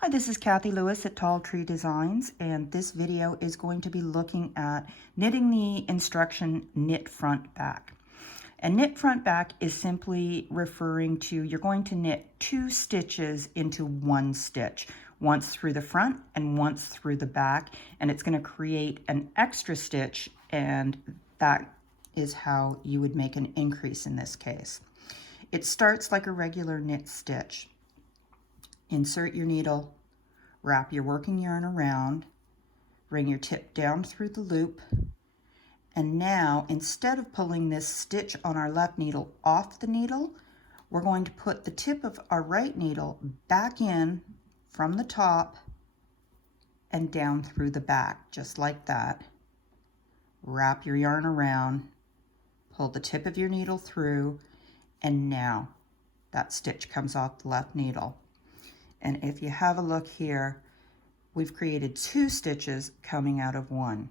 Hi, this is Kathy Lewis at Tall Tree Designs, and this video is going to be looking at knitting the instruction knit front back. And knit front back is simply referring to you're going to knit 2 stitches into 1 stitch, once through the front and once through the back, and it's going to create an extra stitch, and that is how you would make an increase in this case. It starts like a regular knit stitch. Insert your needle, wrap your working yarn around, bring your tip down through the loop, and now instead of pulling this stitch on our left needle off the needle, we're going to put the tip of our right needle back in from the top and down through the back, just like that. Wrap your yarn around, pull the tip of your needle through, and now that stitch comes off the left needle. And if you have a look here, we've created 2 stitches coming out of 1.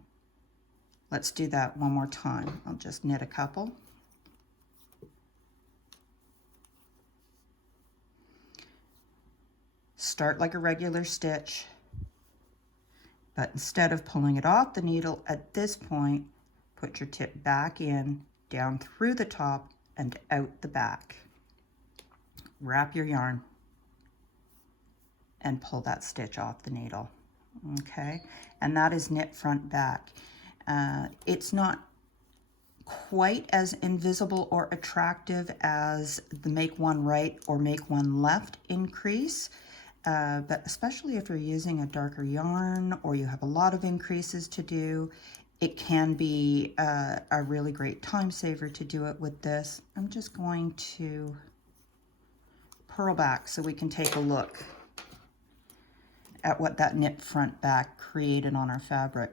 Let's do that one more time. I'll just knit a couple. Start like a regular stitch, but instead of pulling it off the needle at this point, put your tip back in, down through the top and out the back. Wrap your yarn and pull that stitch off the needle. Okay, and that is knit front back. It's not quite as invisible or attractive as the make one right or make one left increase, but especially if you're using a darker yarn or you have a lot of increases to do, it can be a really great time saver to do it with this. I'm just going to purl back so we can take a look at what that knit front back created on our fabric.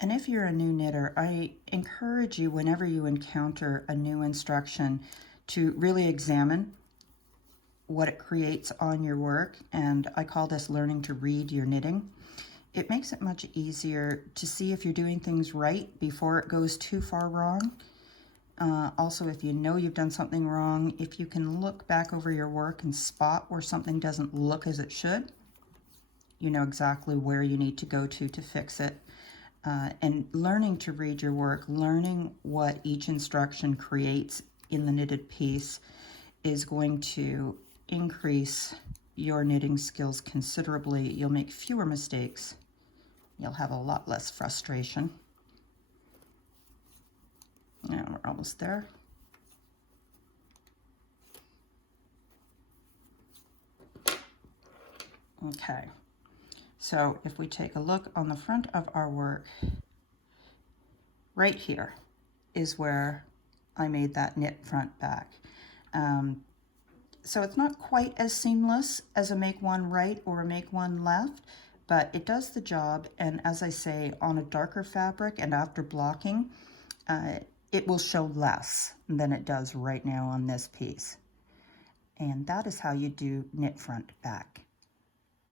And if you're a new knitter, I encourage you, whenever you encounter a new instruction, to really examine what it creates on your work. And I call this learning to read your knitting. It makes it much easier to see if you're doing things right before it goes too far wrong. Also, if you know you've done something wrong, if you can look back over your work and spot where something doesn't look as it should, you know exactly where you need to go to fix it. And learning to read your work, learning what each instruction creates in the knitted piece is going to increase your knitting skills considerably. You'll make fewer mistakes. You'll have a lot less frustration. And we're almost there. Okay, so if we take a look on the front of our work, right here is where I made that knit front back. So it's not quite as seamless as a make one right or a make one left, but it does the job. And as I say, on a darker fabric and after blocking, it will show less than it does right now on this piece. And that is how you do knit front back.